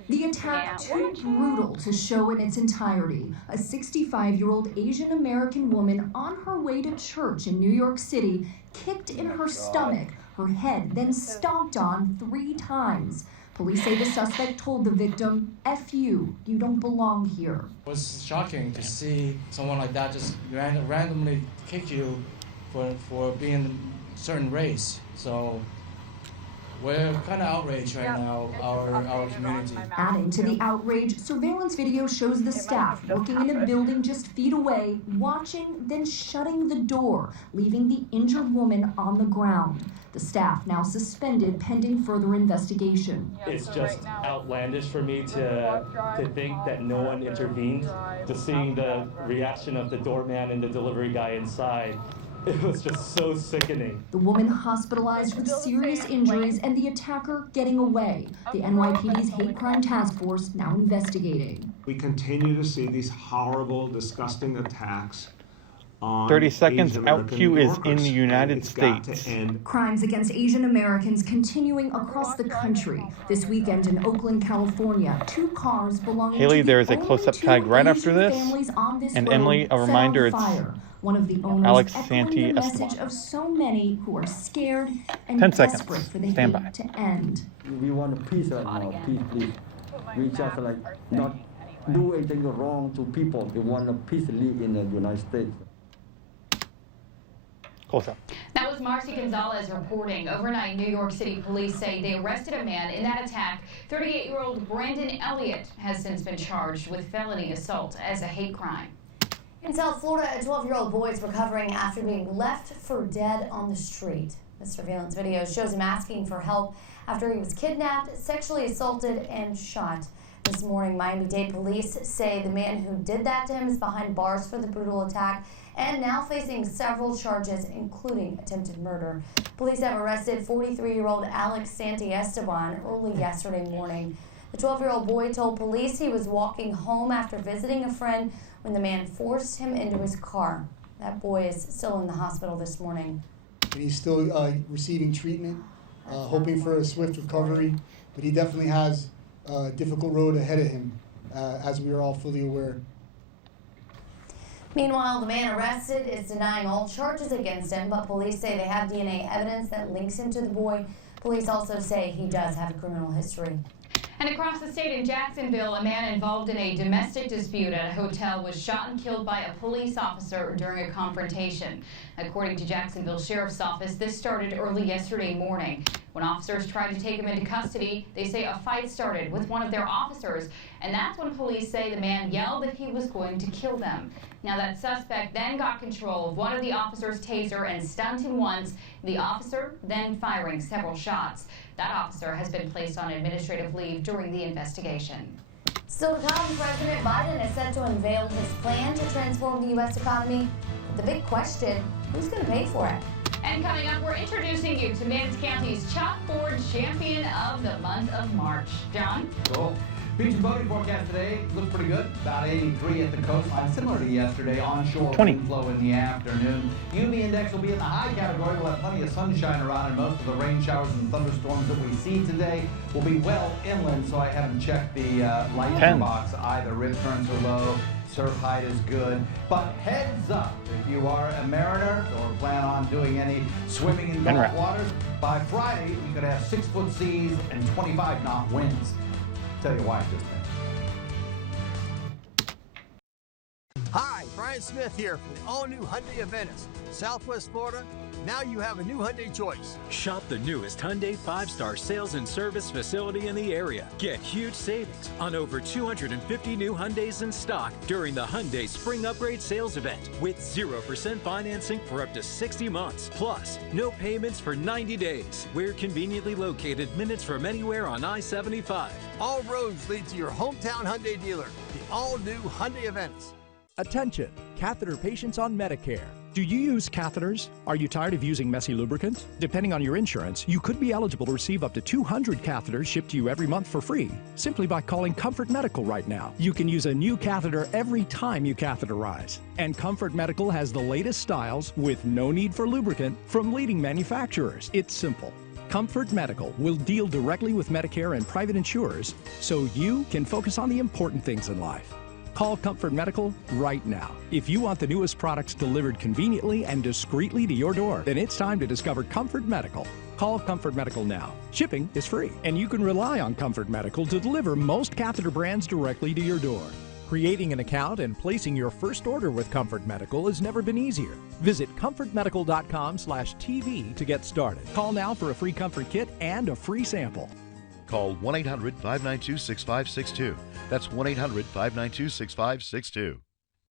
The attack too brutal to show in its entirety. A 65-year-old Asian American woman on her way to church in New York City kicked in her stomach, her head then stomped on 3 times. Police say the suspect told the victim, "F you don't belong here." It was shocking to see someone like that just randomly kick you for being a certain race. So We're kind of outraged right now, our community. Adding to the outrage, surveillance video shows the staff working in a building just feet away, watching, then shutting the door, leaving the injured woman on the ground. The staff now suspended pending further investigation. It's just outlandish for me to think that no one intervened. Just seeing the reaction of the doorman and the delivery guy inside, it was just so sickening. The woman hospitalized with serious injuries and the attacker getting away. The NYPD's Hate Crime Task Force now investigating. We continue to see these horrible, disgusting attacks on 30 seconds. Asian Out American cue is workers, in the United and it's got States. to end. Crimes against Asian Americans continuing across the country. This weekend in Oakland, California, 2 cars belonging Haley, to there is the a close-up only 2 tag right after Asian this. families on this And road Emily, a set reminder, on it's fire. One of the owners Alex echoing Santee the message Esteban. of so many who are scared and 10 seconds. desperate for the Stand hate by. to end. We want peace right now, peace, please. We just like not do anything wrong to people. We want a peace live in the United States. Close up. That was Marcy Gonzalez reporting. Overnight, New York City police say they arrested a man in that attack. 38-year-old Brandon Elliott has since been charged with felony assault as a hate crime. In South Florida, a 12-year-old boy is recovering after being left for dead on the street. The surveillance video shows him asking for help after he was kidnapped, sexually assaulted, and shot. This morning, Miami-Dade police say the man who did that to him is behind bars for the brutal attack and now facing several charges, including attempted murder. Police have arrested 43-year-old Alex Santee Esteban early yesterday morning. The 12-year-old boy told police he was walking home after visiting a friend when the man forced him into his car. That boy is still in the hospital this morning. He's still receiving treatment, hoping for a swift recovery, but he definitely has a difficult road ahead of him, as we are all fully aware. Meanwhile, the man arrested is denying all charges against him, but police say they have DNA evidence that links him to the boy. Police also say he does have a criminal history. And across the state in Jacksonville, a man involved in a domestic dispute at a hotel was shot and killed by a police officer during a confrontation. According to Jacksonville Sheriff's Office, this started early yesterday morning. When officers tried to take him into custody, they say a fight started with one of their officers, and that's when police say the man yelled that he was going to kill them. Now, that suspect then got control of one of the officer's taser and stunned him once, the officer then firing several shots. That officer has been placed on administrative leave during the investigation. Still to come, President Biden is set to unveil his plan to transform the U.S. economy. The big question, who's going to pay for it? And coming up, we're introducing you to Mans County's chalkboard champion of the month of March. John? Cool. Beach and boating forecast today looks pretty good. About 83 at the coastline, similar to yesterday. Onshore 20. wind flow in the afternoon. UV index will be in the high category. We'll have plenty of sunshine around, and most of the rain showers and thunderstorms that we see today will be well inland, so I haven't checked the lightning box either. Rip currents are low. Surf height is good. But heads up, if you are a mariner or plan on doing any swimming in Gulf waters, by Friday we could have 6-foot seas and 25-knot winds. Tell you why just then. Hi, Brian Smith here from the all-new Hyundai of Venice, Southwest Florida. Now you have a new Hyundai choice. Shop the newest Hyundai 5-star sales and service facility in the area. Get huge savings on over 250 new Hyundais in stock during the Hyundai Spring Upgrade Sales Event with 0% financing for up to 60 months. Plus, no payments for 90 days. We're conveniently located minutes from anywhere on I-75. All roads lead to your hometown Hyundai dealer, the all-new Hyundai of Venice. Attention, catheter patients on Medicare. Do you use catheters? Are you tired of using messy lubricants? Depending on your insurance, you could be eligible to receive up to 200 catheters shipped to you every month for free, simply by calling Comfort Medical right now. You can use a new catheter every time you catheterize. And Comfort Medical has the latest styles with no need for lubricant from leading manufacturers. It's simple. Comfort Medical will deal directly with Medicare and private insurers so you can focus on the important things in life. Call Comfort Medical right now. If you want the newest products delivered conveniently and discreetly to your door, then it's time to discover Comfort Medical. Call Comfort Medical now. Shipping is free, and you can rely on Comfort Medical to deliver most catheter brands directly to your door. Creating an account and placing your first order with Comfort Medical has never been easier. Visit comfortmedical.com/TV to get started. Call now for a free Comfort kit and a free sample. Call 1-800-592-6562. That's 1-800-592-6562.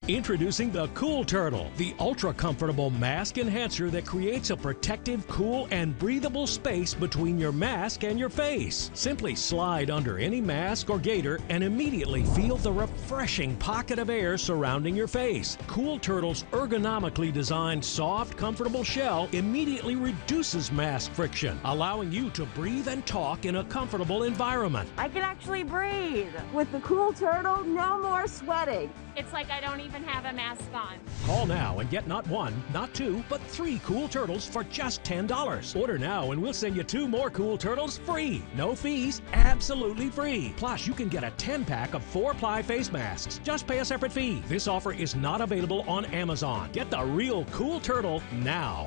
Introducing the Cool Turtle, the ultra-comfortable mask enhancer that creates a protective, cool, and breathable space between your mask and your face. Simply slide under any mask or gaiter and immediately feel the refreshing pocket of air surrounding your face. Cool Turtle's ergonomically designed, soft, comfortable shell immediately reduces mask friction, allowing you to breathe and talk in a comfortable environment. I can actually breathe. With the Cool Turtle, no more sweating. It's like I don't even have a mask on. Call now and get not one, not two, but 3 Cool Turtles for just $10. Order now and we'll send you 2 more Cool Turtles free. No fees, absolutely free. Plus, you can get a 10-pack of 4-ply face masks. Just pay a separate fee. This offer is not available on Amazon. Get the real Cool Turtle now.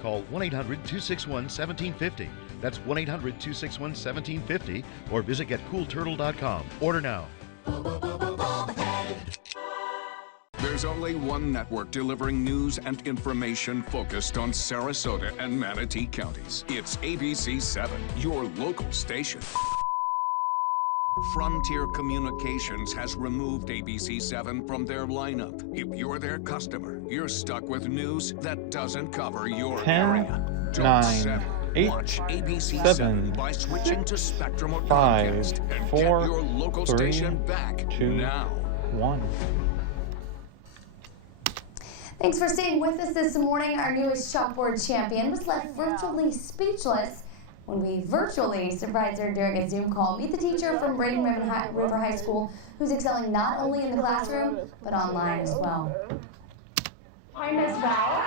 Call 1-800-261-1750. That's 1-800-261-1750 or visit getcoolturtle.com. Order now. There's only one network delivering news and information focused on Sarasota and Manatee counties. It's ABC 7, your local station. Frontier Communications has removed ABC 7 from their lineup. If you're their customer, you're stuck with news that doesn't cover your 10, area. 9, 8, Watch ABC 7, by switching to Spectrum or 5, Comcast and 4, get your local 3, station back 2, now. 1. Thanks for staying with us this morning. Our newest chalkboard champion was left virtually speechless when we virtually surprised her during a Zoom call. Meet the teacher from Braden River High School who's excelling not only in the classroom, but online as well. Hi, Ms. Val.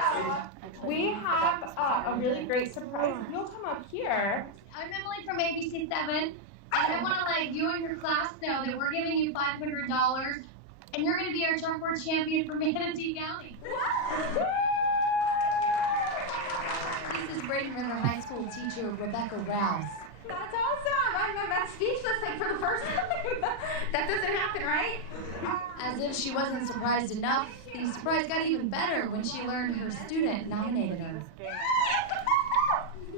We have a really great surprise. You'll come up here. I'm Emily from ABC 7, and I want to let you and your class know that we're giving you $500, and you're going to be our chalkboard champion for Manatee County. This is Braden River High School teacher Rebecca Rouse. That's awesome. I'm speechless like for the first time. That doesn't happen, right? As if she wasn't surprised enough, the surprise got even better when she learned her student nominated her.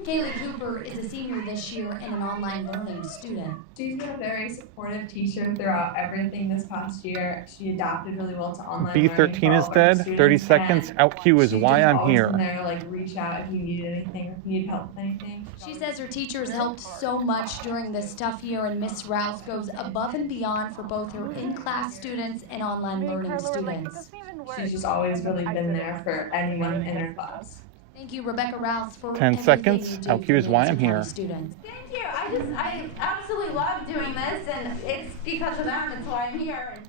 Kaylee Cooper is a senior this year and an online learning student. She's been a very supportive teacher throughout everything this past year. She adapted really well to online B13 is dead. 30 seconds. Out cue is why I'm here. There to like reach out if you needed anything or if you need help with anything. She says her teachers helped so much during this tough year, and Miss Rouse goes above and beyond for both her in-class students and online learning students. She's just always really been there for anyone in her class. Thank you, Rebecca Rouse, for 10 seconds. Out cue is why I'm here. Students. Thank you. I absolutely love doing this, and it's because of them. It's why I'm here.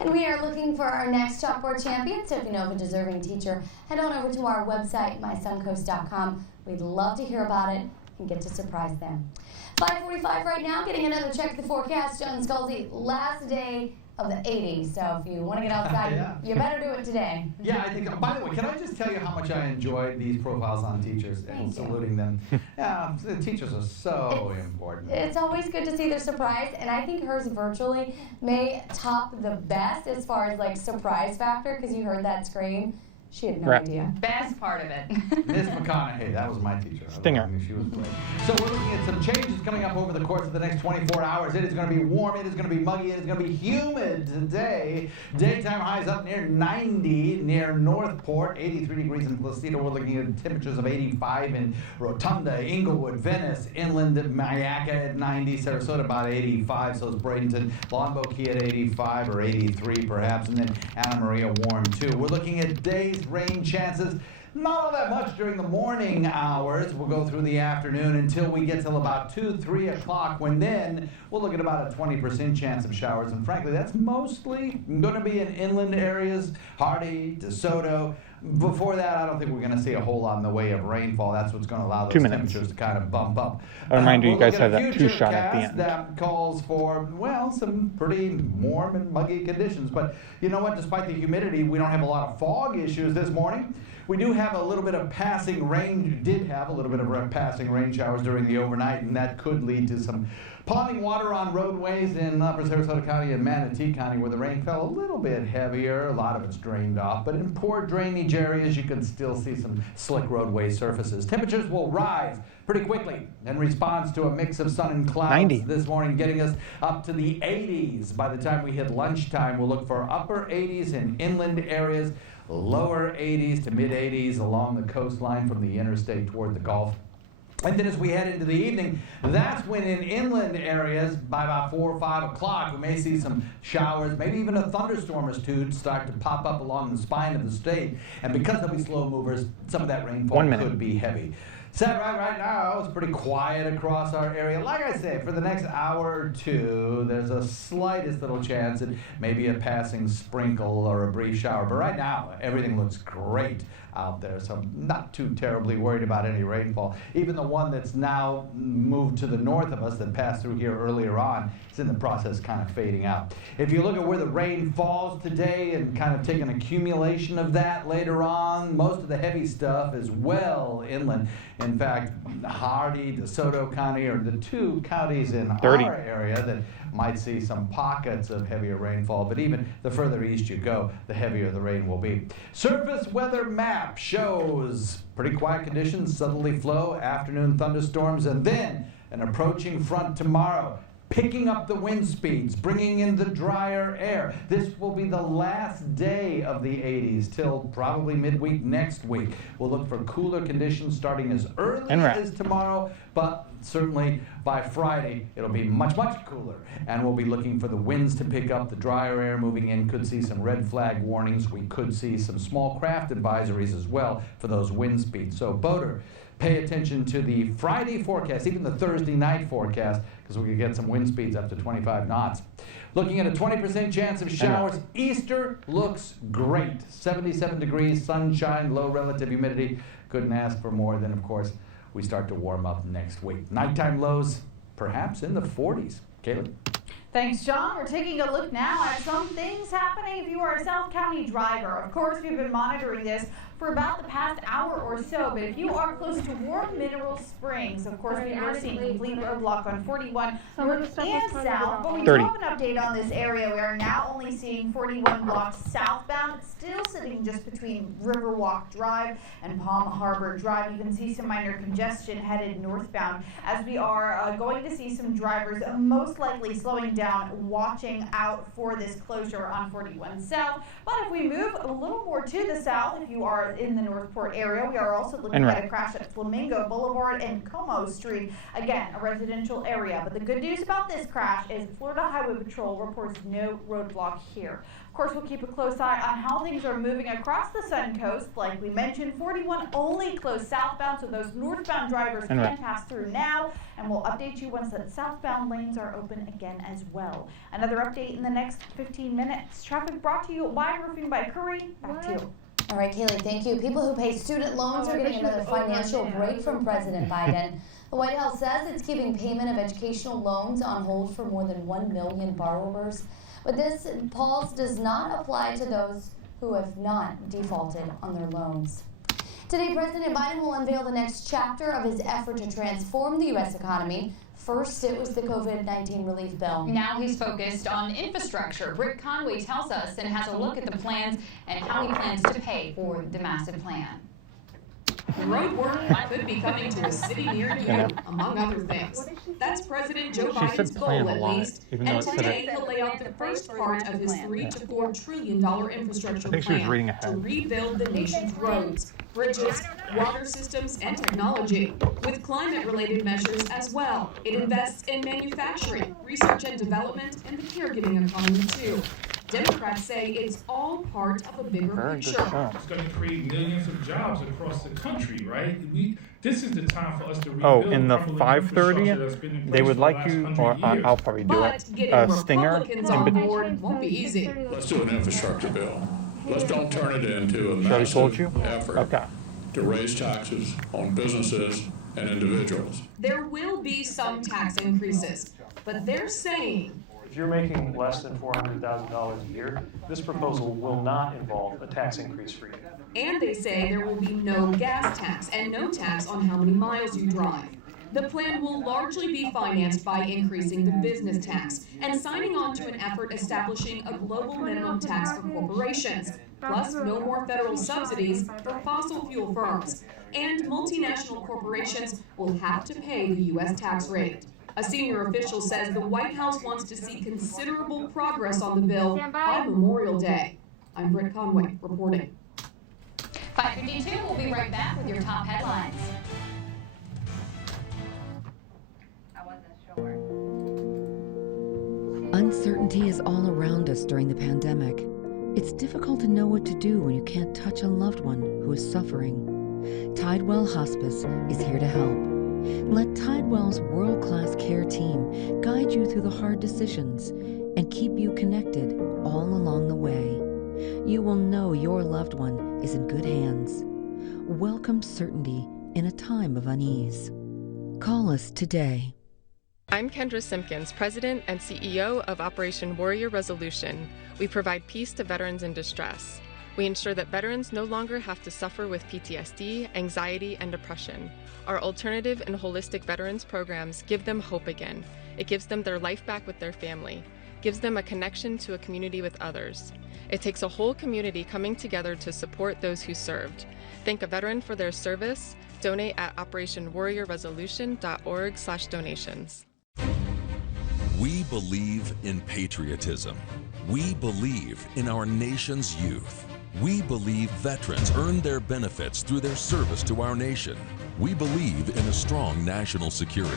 And we are looking for our next chalkboard champion, so if you know of a deserving teacher, head on over to our website, mysuncoast.com. We'd love to hear about it and get to surprise them. 5:45 right now, getting another check of the forecast. John Scalzi, last day of the 80s, so if you want to get outside, Yeah. you better do it today. Yeah, I think, by the way, can I just tell you how much I enjoyed these profiles on teachers and saluting them? Yeah, the teachers are so important. It's always good to see their surprise, and I think hers virtually may top the best as far as like surprise factor, because you heard that scream. She had no idea. Best part of it. Miss McConaughey, that was my teacher. Stinger. She was great. So we're looking at some changes coming up over the course of the next 24 hours. It is going to be warm, it is going to be muggy, it is going to be humid today. Daytime highs up near 90 near Northport, 83 degrees in Placido. We're looking at temperatures of 85 in Rotunda, Inglewood, Venice, Inland, Mayaca at 90, Sarasota about 85, so is Bradenton, Longboat Key at 85 or 83 perhaps, and then Anna Maria warm too. We're looking at days rain chances. Not all that much during the morning hours. We'll go through the afternoon until we get till about 2, 3 o'clock, when then we'll look at about a 20% chance of showers. And frankly, that's mostly going to be in inland areas, Hardy, DeSoto. Before that, I don't think we're going to see a whole lot in the way of rainfall. That's what's going to allow those temperatures to kind of bump up. A reminder, you We'll guys look have at a that future 2 shot at the cast end. that calls for, well, some pretty warm and muggy conditions. But you know what? Despite the humidity, we don't have a lot of fog issues this morning. We do have a little bit of passing rain. You did have a little bit of passing rain showers during the overnight, and that could lead to some Ponding water on roadways in Upper Sarasota County and Manatee County where the rain fell a little bit heavier. A lot of it's drained off, but in poor drainage areas you can still see some slick roadway surfaces. Temperatures will rise pretty quickly in response to a mix of sun and clouds 90 this morning, getting us up to the 80s. By the time we hit lunchtime, we'll look for upper 80s in inland areas, lower 80s to mid 80s along the coastline from the interstate toward the Gulf. And then as we head into the evening, that's when in inland areas, by about 4 or 5 o'clock, we may see some showers, maybe even a thunderstorm or two start to pop up along the spine of the state. And because they'll be slow movers, some of that rainfall could be heavy. Set right now, it's pretty quiet across our area. Like I say, for the next hour or two, there's a slightest little chance at maybe a passing sprinkle or a brief shower. But right now, everything looks great out there, so I'm not too terribly worried about any rainfall. Even the one that's now moved to the north of us that passed through here earlier on is in the process kind of fading out. If you look at where the rain falls today and kind of take an accumulation of that later on, most of the heavy stuff is well inland. In fact, Hardy, DeSoto County are the two counties in our area that might see some pockets of heavier rainfall, but even the further east you go, the heavier the rain will be. Surface weather map shows pretty quiet conditions, southerly flow, afternoon thunderstorms, and then an approaching front tomorrow, picking up the wind speeds, bringing in the drier air. This will be the last day of the 80s till probably midweek next week. We'll look for cooler conditions starting as early as tomorrow, but certainly by Friday it'll be much cooler. And we'll be looking for the winds to pick up, the drier air moving in. Could see some red flag warnings. We could see some small craft advisories as well for those wind speeds. So boater, pay attention to the Friday forecast, even the Thursday night forecast, because we could get some wind speeds up to 25 knots. Looking at a 20% chance of showers. Easter looks great. 77 degrees, sunshine, low relative humidity. Couldn't ask for more. Then, of course, we start to warm up next week. Nighttime lows, perhaps in the 40s. Kaylee? Thanks, John. We're taking a look now at some things happening if you are a South County driver. Of course, we've been monitoring this for about the past hour or so, but if you are close to Warm Mineral Springs, of course, we are seeing complete roadblock on 41 north and south, but we do have an update on this area. We are now only seeing 41 blocks southbound. It's still sitting just between Riverwalk Drive and Palm Harbor Drive. You can see some minor congestion headed northbound as we are going to see some drivers most likely slowing down, watching out for this closure on 41 south. But if we move a little more to the south, if you are in the Northport area, we are also looking at a crash at Flamingo Boulevard and Como Street. Again, a residential area. But the good news about this crash is Florida Highway Patrol reports no roadblock here. Of course, we'll keep a close eye on how things are moving across the Sun Coast. Like we mentioned, 41 only closed southbound, so those northbound drivers can pass through now, and we'll update you once that southbound lanes are open again as well. Another update in the next 15 minutes. Traffic brought to you by Roofing by Curry. Back to you. All right, Kaylee, thank you. People who pay student loans are getting another financial break from President Biden. The White House says it's keeping payment of educational loans on hold for more than 1 million borrowers. But this pause does not apply to those who have not defaulted on their loans. Today, President Biden will unveil the next chapter of his effort to transform the U.S. economy. First, it was the COVID-19 relief bill. Now he's focused on infrastructure. Britt Conway tells us and has a look at the plans and how he plans to pay for the massive plan. Road work could be coming to a city near you, among other things. That's President Joe Biden's goal, at least. And today, he'll lay out the first part of his $3 to $4 trillion infrastructure plan to rebuild the nation's roads, bridges, water systems, and technology, with climate-related measures as well. It invests in manufacturing, research and development, and the caregiving economy, too. Democrats say it's all part of a bigger picture. It's going to create millions of jobs across the country, right? This is the time for us to rebuild. Oh, in the 5:30, they would like you, or I'll probably do it, Stinger. On board won't be easy. Let's do an infrastructure bill. Let's don't turn it into a massive effort to raise taxes on businesses and individuals. There will be some tax increases, but they're saying if you're making less than $400,000 a year, this proposal will not involve a tax increase for you. And they say there will be no gas tax and no tax on how many miles you drive. The plan will largely be financed by increasing the business tax and signing on to an effort establishing a global minimum tax for corporations, plus no more federal subsidies for fossil fuel firms. And multinational corporations will have to pay the U.S. tax rate. A senior official says the White House wants to see considerable progress on the bill by Memorial Day. I'm Britt Conway reporting. 5:52, we'll be right back with your top headlines. Uncertainty is all around us during the pandemic. It's difficult to know what to do when you can't touch a loved one who is suffering. Tidewell Hospice is here to help. Let Tidewell's world-class care team guide you through the hard decisions and keep you connected all along the way. You will know your loved one is in good hands. Welcome certainty in a time of unease. Call us today. I'm Kendra Simpkins, President and CEO of Operation Warrior Resolution. We provide peace to veterans in distress. We ensure that veterans no longer have to suffer with PTSD, anxiety, and depression. Our alternative and holistic veterans programs give them hope again. It gives them their life back with their family, gives them a connection to a community with others. It takes a whole community coming together to support those who served. Thank a veteran for their service. Donate at operationwarriorresolution.org/donations. We believe in patriotism. We believe in our nation's youth. We believe veterans earn their benefits through their service to our nation. We believe in a strong national security.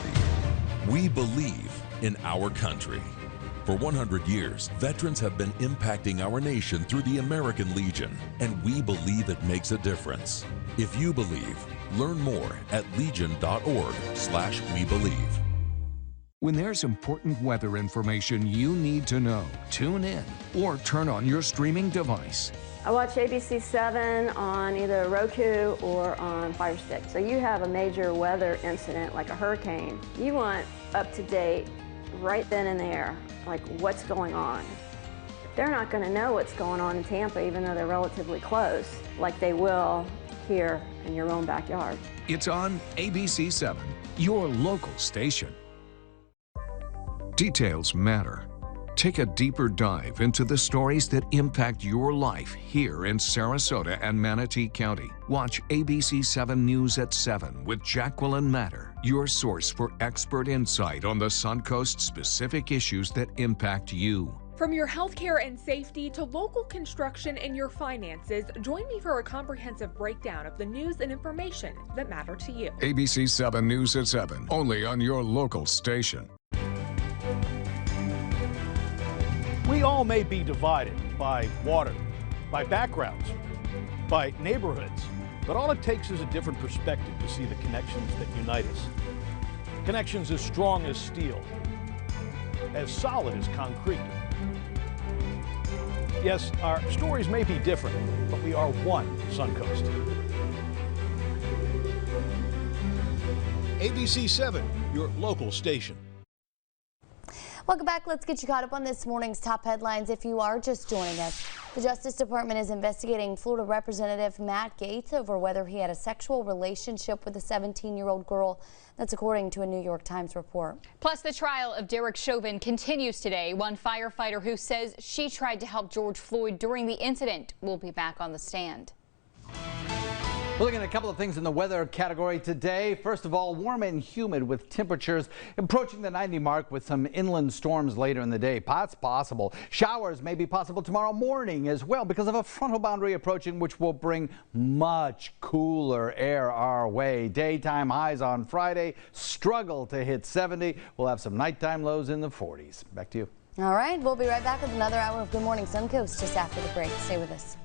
We believe in our country. For 100 years, veterans have been impacting our nation through the American Legion, and we believe it makes a difference. If you believe, learn more at legion.org/webelieve. When there's important weather information you need to know, tune in or turn on your streaming device. I watch ABC7 on either Roku or on Fire Stick. So you have a major weather incident like a hurricane. You want up to date right then and there, like what's going on. They're not going to know what's going on in Tampa even though they're relatively close, like they will here in your own backyard. It's on ABC7, your local station. Details matter. Take a deeper dive into the stories that impact your life here in Sarasota and Manatee County. Watch ABC7 News at 7 with Jacqueline Matter, your source for expert insight on the Suncoast specific issues that impact you. From your healthcare and safety to local construction and your finances, join me for a comprehensive breakdown of the news and information that matter to you. ABC7 News at 7, only on your local station. We all may be divided by water, by backgrounds, by neighborhoods, but all it takes is a different perspective to see the connections that unite us. Connections as strong as steel, as solid as concrete. Yes, our stories may be different, but we are one Suncoast. ABC7, your local station. Welcome back. Let's get you caught up on this morning's top headlines. If you are just joining us, the Justice Department is investigating Florida Representative Matt Gaetz over whether he had a sexual relationship with a 17-year-old girl. That's according to a New York Times report. Plus, the trial of Derek Chauvin continues today. One firefighter who says she tried to help George Floyd during the incident will be back on the stand. We're looking at a couple of things in the weather category today. First of all, warm and humid with temperatures approaching the 90 mark with some inland storms later in the day. That's possible. Showers may be possible tomorrow morning as well because of a frontal boundary approaching, which will bring much cooler air our way. Daytime highs on Friday struggle to hit 70. We'll have some nighttime lows in the 40s. Back to you. All right, we'll be right back with another hour of Good Morning Suncoast just after the break. Stay with us.